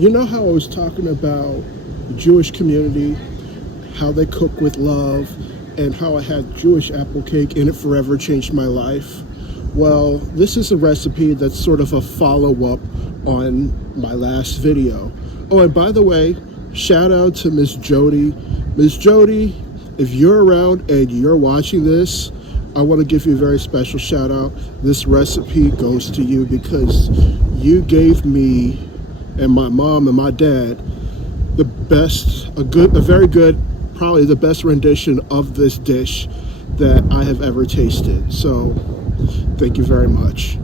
You know how I was talking about the Jewish community, how they cook with love, and how I had Jewish apple cake and it forever changed my life? Well, this is a recipe that's sort of a follow-up on my last video. Oh, and by the way, shout out to Miss Jody. Miss Jody, if you're around and you're watching this, I want to give you a very special shout out. This recipe goes to you because you gave me and my mom and my dad the best, a very good, probably the best rendition of this dish that I have ever tasted. So thank you very much.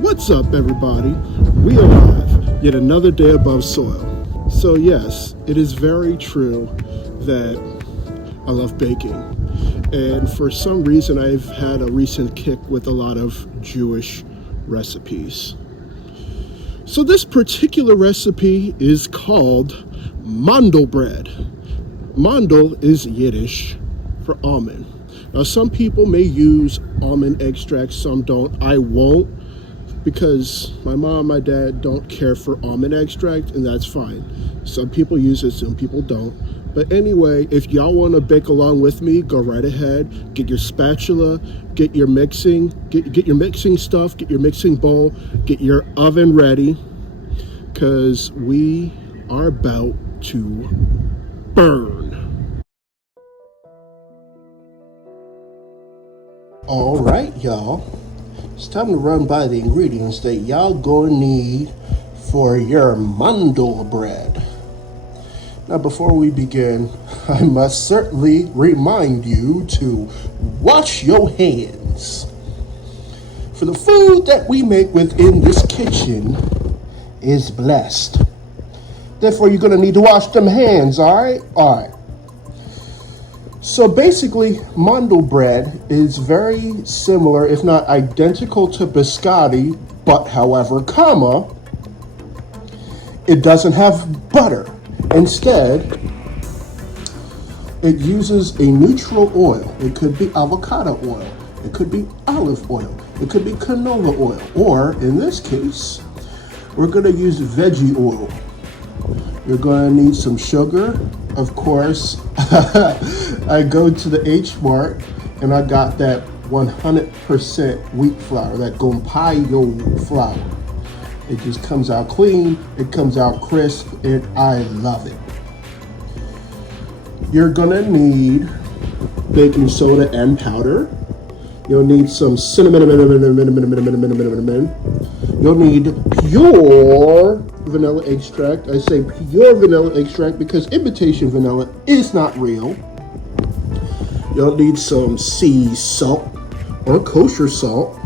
What's up, everybody? We are live, yet another day above soil. So yes, it is very true that I love baking. And for some reason, I've had a recent kick with a lot of Jewish recipes. So this particular recipe is called Mandel Bread. Mandel is Yiddish for almond. Now, some people may use almond extract, some don't. I won't, because my mom and my dad don't care for almond extract, and that's fine. Some people use it, some people don't. But anyway, if y'all want to bake along with me, go right ahead. Get your spatula, get your mixing, get your mixing stuff, get your mixing bowl, get your oven ready, because we are about to burn. All right, y'all. It's time to run by the ingredients that y'all gonna need for your Mandel bread. Now, before we begin, I must certainly remind you to wash your hands. For the food that we make within this kitchen is blessed. Therefore, you're gonna need to wash them hands, all right? All right. So basically, Mandel bread is very similar, if not identical to biscotti, but however, it doesn't have butter. Instead, it uses a neutral oil. It could be avocado oil, it could be olive oil, it could be canola oil, or in this case, we're gonna use veggie oil. You're gonna need some sugar, of course. I go to the H Mart and I got that 100% wheat flour, that Gompayo flour. It just comes out clean, it comes out crisp, and I love it. You're gonna need baking soda and powder. You'll need some cinnamon. You'll need pure vanilla extract. I say pure vanilla extract because imitation vanilla is not real. You'll need some sea salt or kosher salt.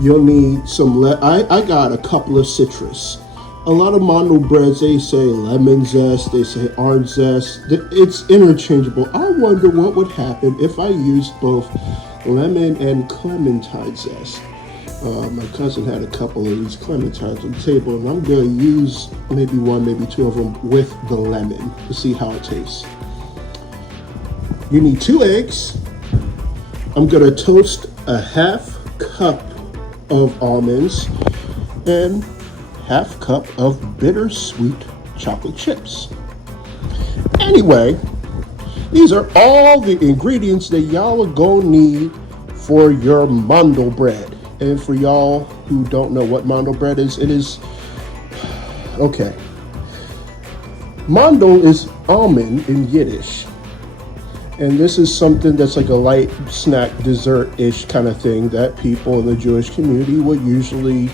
You'll need some, I got a couple of citrus. A lot of Mandel breads, they say lemon zest, they say orange zest. It's interchangeable. I wonder what would happen if I used both lemon and clementine zest. My cousin had a couple of these clementines on the table, and I'm going to use maybe one, maybe two of them with the lemon to see how it tastes. You need 2 eggs. I'm going to toast a half cup of almonds and half cup of bittersweet chocolate chips. Anyway, these are all the ingredients that y'all are gonna need for your Mandel bread. And for y'all who don't know what Mandel bread is, it is, okay. Mandel is almond in Yiddish. And this is something that's like a light snack, dessert-ish kind of thing that people in the Jewish community would usually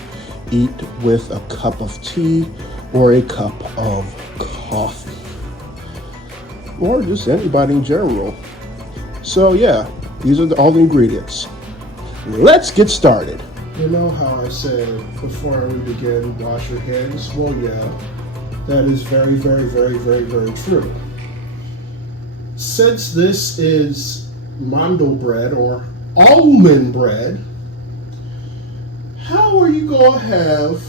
eat with a cup of tea or a cup of coffee. Or just anybody in general. So yeah, these are all the ingredients. Let's get started. You know how I said before we begin, wash your hands? Well, yeah, that is very, very, very, very, very true. Since this is Mandel bread or almond bread, how are you going to have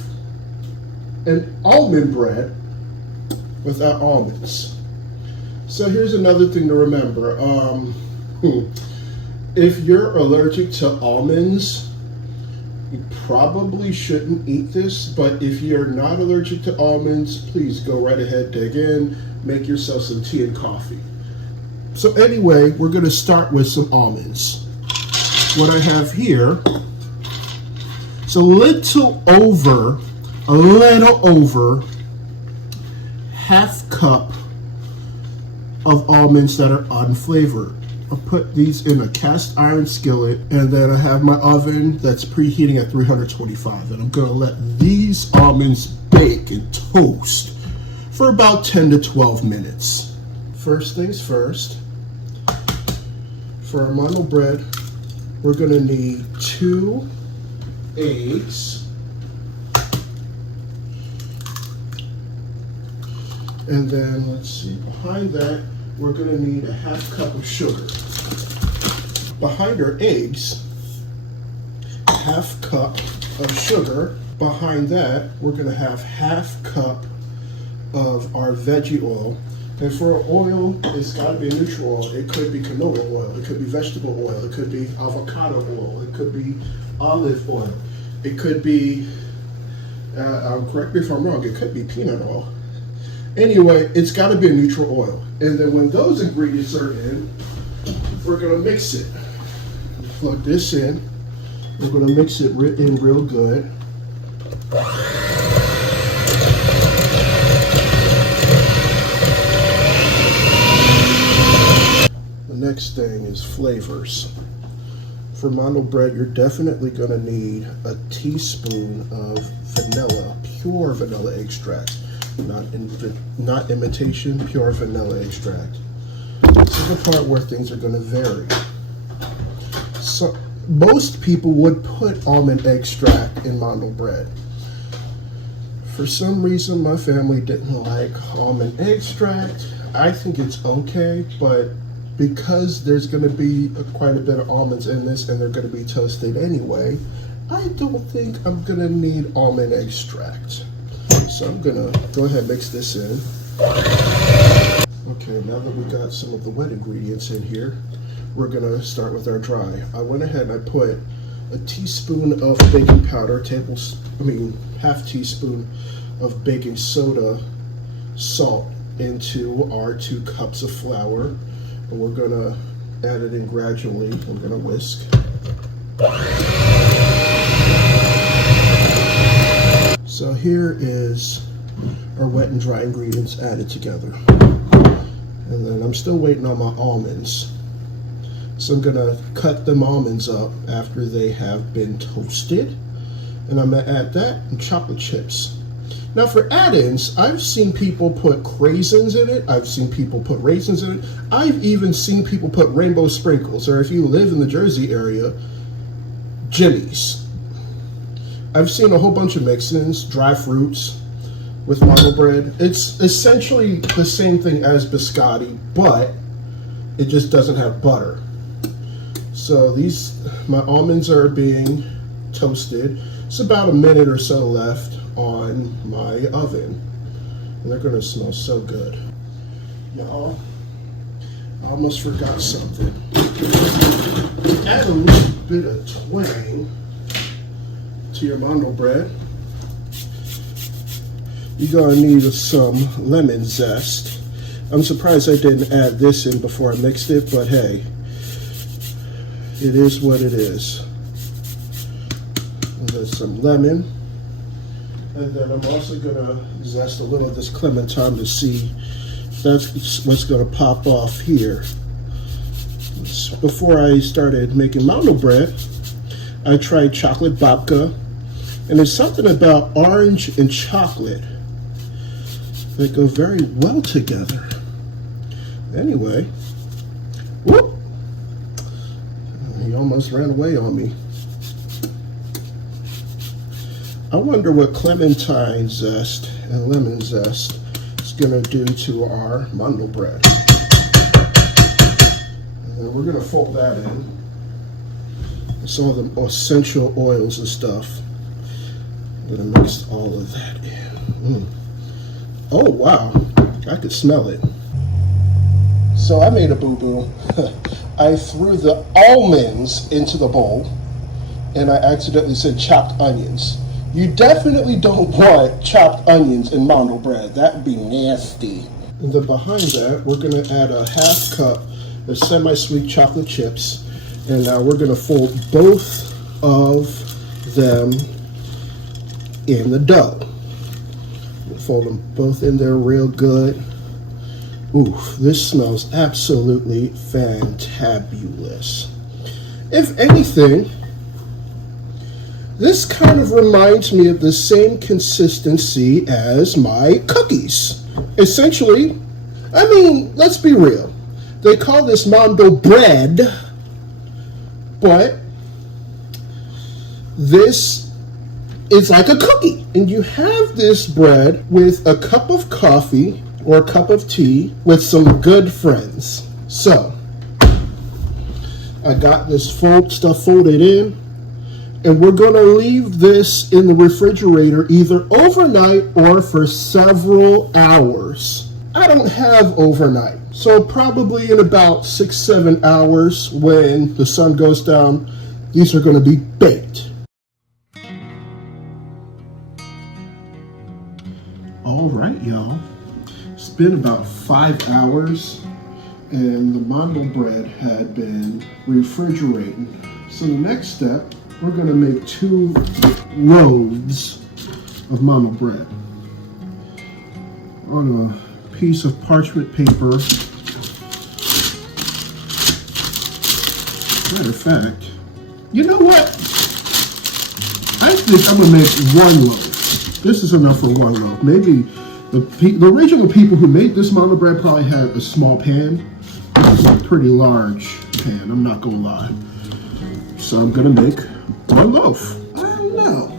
an almond bread without almonds? So here's another thing to remember. If you're allergic to almonds, you probably shouldn't eat this, but if you're not allergic to almonds, please go right ahead, dig in, make yourself some tea and coffee. So anyway, we're going to start with some almonds. What I have here is a little over half cup of almonds that are unflavored. I'll put these in a cast iron skillet, and then I have my oven that's preheating at 325, and I'm going to let these almonds bake and toast for about 10 to 12 minutes. First things first, for our Mandel bread, we're going to need 2 eggs, and then let's see, behind that we're going to need a half cup of sugar. Behind our eggs, half cup of sugar. Behind that, we're going to have half cup of our veggie oil. And for our oil, it's got to be a neutral oil. It could be canola oil, it could be vegetable oil, it could be avocado oil, it could be olive oil, it could be, correct me if I'm wrong, it could be peanut oil. Anyway, it's got to be a neutral oil. And then when those ingredients are in, we're going to mix it. Plug this in. We're going to mix it in real good. The next thing is flavors. For Mandel bread, you're definitely going to need a teaspoon of vanilla, pure vanilla extract. Not imitation, pure vanilla extract. This is the part where things are going to vary. So most people would put almond extract in Mandel bread. For some reason, my family didn't like almond extract. I think it's okay, but because there's going to be quite a bit of almonds in this and they're going to be toasted anyway, I don't think I'm going to need almond extract. So I'm going to go ahead and mix this in. Okay, now that we got some of the wet ingredients in here, we're going to start with our dry. I went ahead and I put a teaspoon of baking powder, half teaspoon of baking soda, salt into our 2 cups of flour. And we're going to add it in gradually. We're going to whisk. So here is our wet and dry ingredients added together. And then I'm still waiting on my almonds. So I'm going to cut them almonds up after they have been toasted. And I'm going to add that and chocolate chips. Now for add-ins, I've seen people put craisins in it. I've seen people put raisins in it. I've even seen people put rainbow sprinkles, or if you live in the Jersey area, Jimmy's. I've seen a whole bunch of mix-ins, dry fruits with Mandel bread. It's essentially the same thing as biscotti, but it just doesn't have butter. So my almonds are being toasted. It's about a minute or so left on my oven. And they're going to smell so good. Y'all, I almost forgot something. Add a little bit of twang to your Mandel bread. You're going to need some lemon zest. I'm surprised I didn't add this in before I mixed it, but hey, it is what it is. And there's some lemon. And then I'm also going to zest a little of this clementine to see if that's what's going to pop off here. Before I started making Mandel bread, I tried chocolate babka. And there's something about orange and chocolate that go very well together. Anyway, whoop! He almost ran away on me. I wonder what clementine zest and lemon zest is going to do to our Mandel bread. And we're going to fold that in. It's all the essential oils and stuff. I'm going to mix all of that in. Oh, wow. I could smell it. So I made a boo-boo. I threw the almonds into the bowl, and I accidentally said chopped onions. You definitely don't want chopped onions in Mandel bread. That would be nasty. And then behind that, we're going to add a half cup of semi-sweet chocolate chips. And now we're going to fold both of them in the dough. We'll fold them both in there real good. Ooh, this smells absolutely fantabulous. If anything, this kind of reminds me of the same consistency as my cookies. Essentially, I mean, let's be real. They call this Mandel Bread, but this is like a cookie. And you have this bread with a cup of coffee or a cup of tea with some good friends. So, I got this stuff folded in, and we're going to leave this in the refrigerator either overnight or for several hours. I don't have overnight, so probably in about 6-7 hours when the sun goes down, these are going to be baked. All right, y'all. It's been about 5 hours, and the Mandel bread had been refrigerating. So the next step, we're going to make 2 loaves of Mandel bread. On a piece of parchment paper. Matter of fact, you know what? I think I'm going to make 1 loaf. This is enough for 1 loaf. Maybe the original people who made this Mandel bread probably had a small pan. This is a pretty large pan, I'm not going to lie. So I'm going to make 1 loaf. I don't know.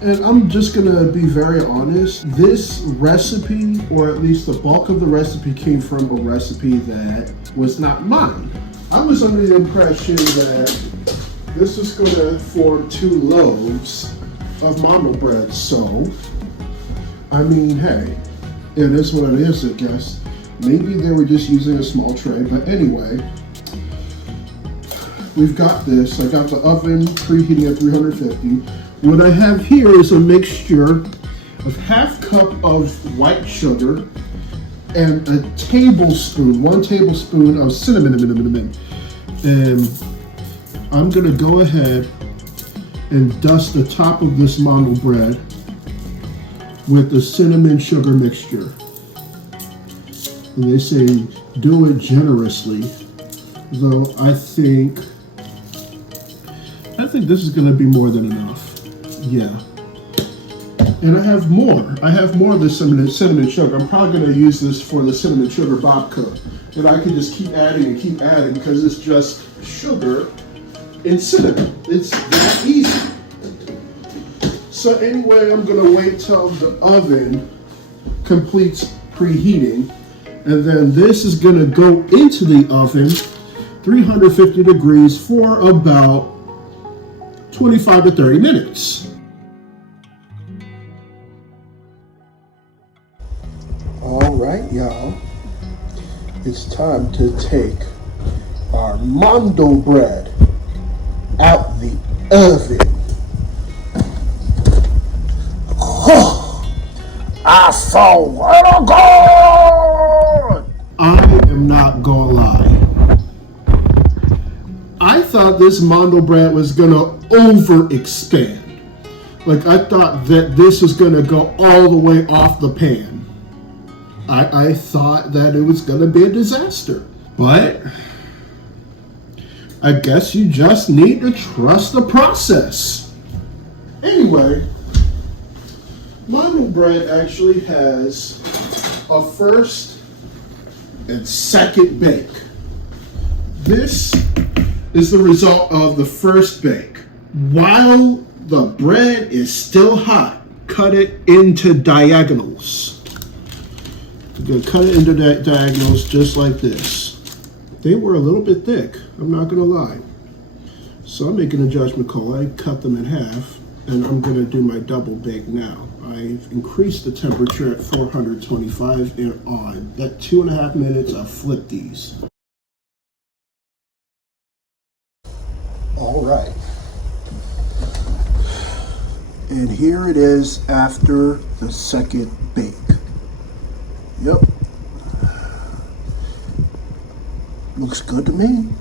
And I'm just going to be very honest. This recipe, or at least the bulk of the recipe, came from a recipe that was not mine. I was under the impression that this is going to form 2 loaves of Mandel bread. So, I mean, hey, it is what it is, I guess. Maybe they were just using a small tray, but anyway. We've got this. I got the oven preheating at 350. What I have here is a mixture of half cup of white sugar and a tablespoon, 1 tablespoon of cinnamon. And I'm gonna go ahead and dust the top of this Mandel bread with the cinnamon sugar mixture. And they say do it generously, though I think this is going to be more than enough. Yeah. And I have more. I have more of the cinnamon sugar. I'm probably going to use this for the cinnamon sugar babka. And I can just keep adding because it's just sugar and cinnamon. It's that easy. So anyway, I'm going to wait till the oven completes preheating. And then this is going to go into the oven, 350 degrees, for about 25 to 30 minutes. All right, y'all. It's time to take our Mandel bread out the oven. Oh, I swear to God! I am not gonna lie. I thought this Mandel bread was gonna overexpand. Like, I thought that this was gonna go all the way off the pan. I thought that it was gonna be a disaster. But I guess you just need to trust the process. Anyway, Mandel bread actually has a first and second bake. This is the result of the first bake. While the bread is still hot, cut it into diagonals. You're gonna cut it into diagonals just like this. They were a little bit thick, I'm not gonna lie. So I'm making a judgment call. I cut them in half. and I'm going to do my double bake now. I've increased the temperature at 425 and on. At 2.5 minutes, I'll flip these. All right. And here it is after the second bake. Yep. Looks good to me.